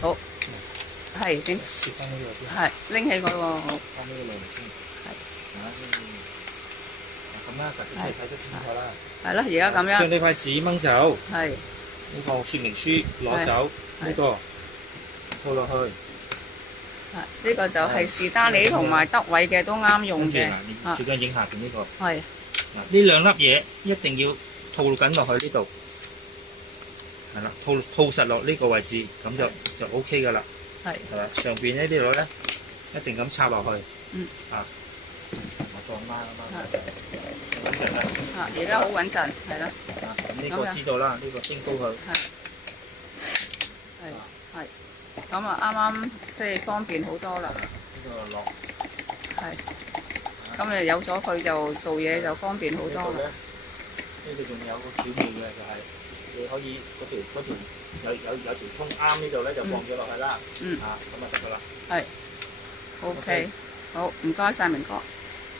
好，係拎，攝翻呢個先，係拎起佢喎，好，翻呢個落嚟先。係。咁啦，就出嚟睇得清楚啦。係咯，而家咁樣。將呢塊紙掹走，係。呢個說明書攞走，呢個套落去。呢個就係士丹利同埋德偉嘅都啱用嘅。你最緊影下邊呢個。係。呢兩粒嘢一定要套緊落去呢度。係啦，套實落呢個位置，咁就 OK 噶啦。係啦，上邊呢啲度咧，一定咁插落去。我撞孖啊嘛。穩陣啦。而家好穩陣，係啦。咁呢個知道啦，呢個升高佢。係。咁啊，啱啱即係方便好多啦。呢個落。係。咁啊，有咗佢就做嘢就方便好多啦。呢度仲有個巧妙嘅就係。你可以嗰條有條通啱呢度咧，就放咗落去啦。咁啊得噶啦。係。OK，好，唔該晒明哥。